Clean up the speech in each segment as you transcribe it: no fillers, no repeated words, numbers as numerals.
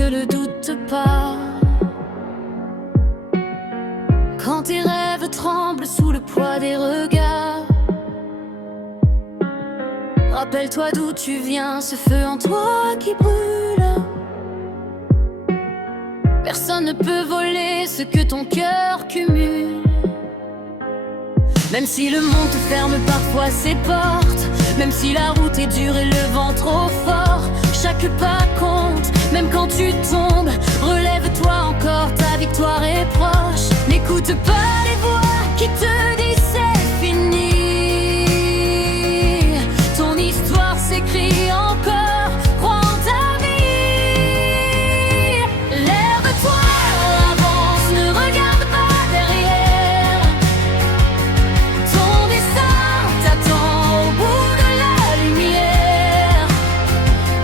que le doute te part. Quand tes rêves tremblent sous le poids des regards, rappelle-toi d'où tu viens, ce feu en toi qui brûle. Personne ne peut voler ce que ton cœur cumule. Même si le monde te ferme parfois ses portes, même si la route est dure et le vent trop fort, chaque pas compte, même quand tu tombes. Relève-toi encore, ta victoire est proche. N'écoute pas les voix qui te disent c'est fini. Ton histoire s'écrit encore, crois en ta vie. Lève-toi, avance, ne regarde pas derrière. Ton destin t'attend au bout de la lumière.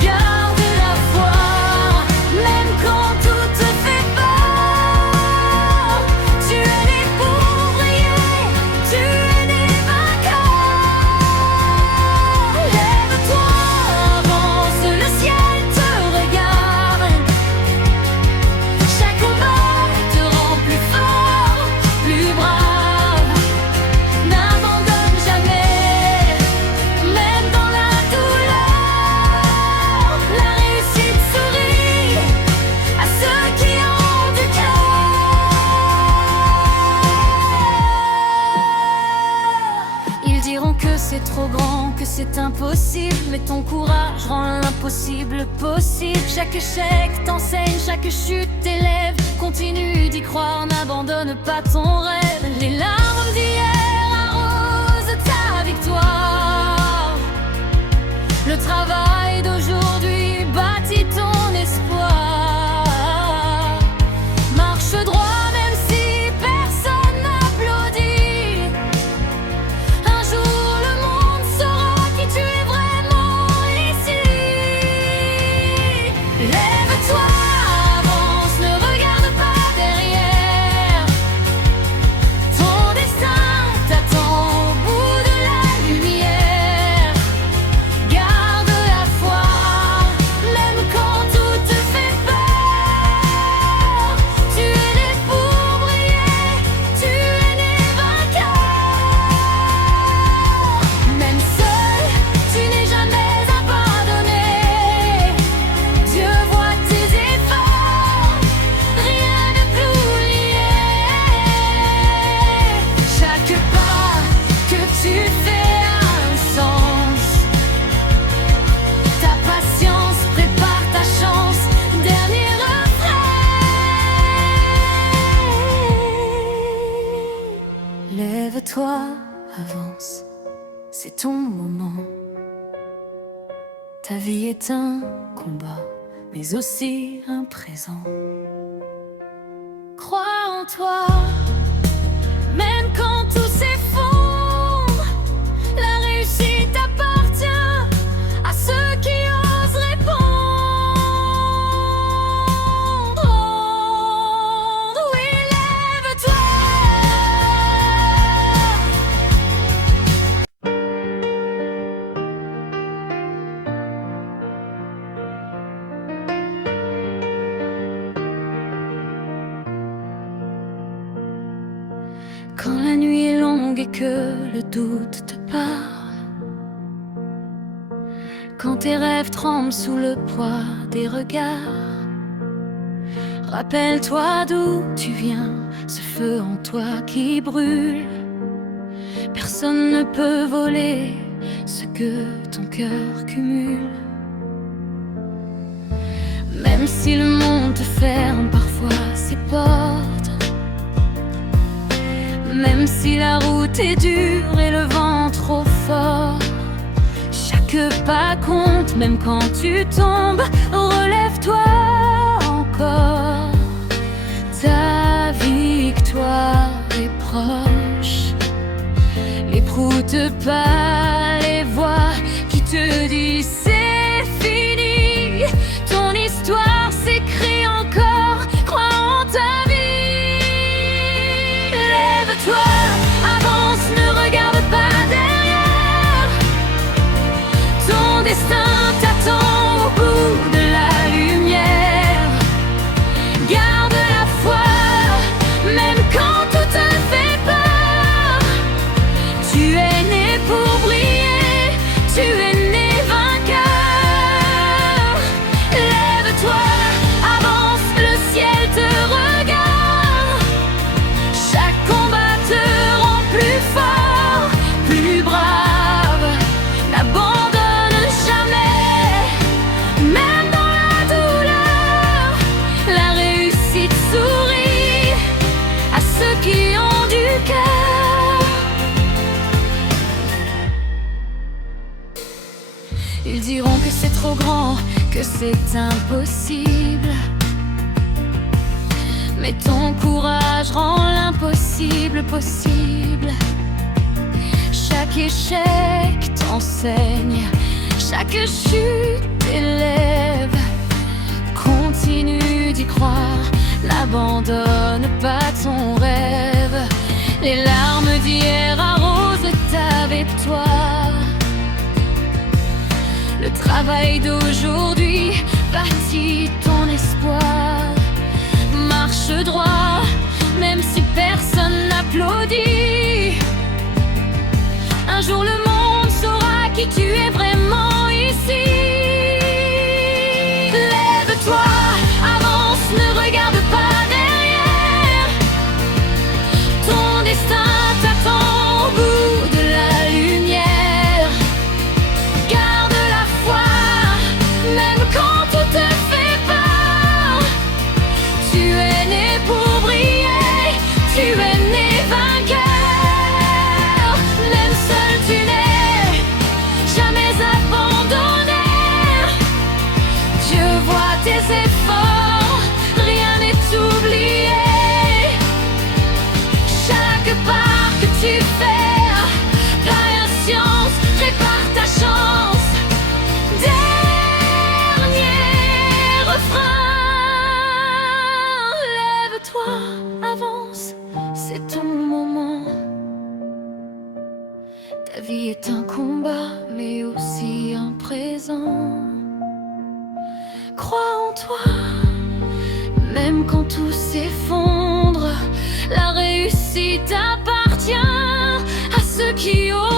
Garde la foi, même quand tout te fait peur. Tu es né pour briller, tu es né vainqueur. Lève-toi, avance, le ciel te regarde. Chaque combat te rend plus fort, plus brave. N'abandonne jamais, même dans la douleur. La réussite sourit à ceux qui ont du cœur. Ils diront que c'est trop grand, que c'est impossible, mais ton courage rend l'impossible possible. Chaque échec t'enseigne, chaque chute t'élève. Continue d'y croire, n'abandonne pas ton rêve. Les larmes d'hier arrosent ta victoire. Le travail d'aujourd'hui bâtit ton espoir. Marche droit même si personne n'applaudit. Un jour le monde saura qui tu es vraiment ici. Lève-toi, avance, ne regarde pas derrière. Ton destin t'attend au bout de la lumière. Garde la foi, même quand tout te fait peur. Tu es né pour briller, tu es né vainqueur. Même seul, tu n'es jamais abandonné. Dieu voit tes efforts, rien ne peut oublier. Chaque pas que tu fais a un sens. Ta patience prépare ta chance. Dernier refrain. Lève-toi, avance, c'est ton moment. Ta vie est un combat, mais aussi un présent. Crois en toi, même quand tout s'effondre. La réussite appartient à ceux qui osent répondre. Oui, lève-toi. Quand la nuit est longue et que le doute te parle, quand tes rêves tremblent sous le poids des regards, rappelle-toi d'où tu viens, ce feu en toi qui brûle. Personne ne peut voler ce que ton cœur cumule. Même si le monde te ferme parfois ses portes, même si la route est dure et le vent trop fort, chaque pas compte, même quand tu tombes. Relève-toi encore, ta victoire est proche. Les proutes pas les voix qui te disent c'est fini. Ton histoire s'écrit encore, crois en ta vie. Lève-toi, avance, ne regarde pas derrière. Ton destin t'attend au bout de la lumière. que c'est impossible. Mais ton courage rend l'impossible possible. Chaque échec t'enseigne, chaque chute t'élève. Continue d'y croire, n'abandonne pas ton rêve. Les larmes d'hier arrosent ta victoire. Le travail d'aujourd'hui bâtit ton espoir. Marche droit, même si personne n'applaudit. Un jour le monde saura qui tu es vraiment ici. Lève-toi, avance, ne regarde pas derrière. Ton destin t'attend au bout de la lumière. Garde la foi, même quand tout te fait peur. Tu es né pour briller, tu es né vainqueur. Même seul tu n'es jamais abandonné. Dieu voit tes efforts, rien n'est oublié. Chaque pas que tu fais, patience, prépare ta chance. Dernier refrain. Lève-toi, avance, c'est ton moment. Ta vie est un combat, mais aussi un présent. Crois en toi, même quand tout s'effondre. La réussite appartient à ceux qui osent.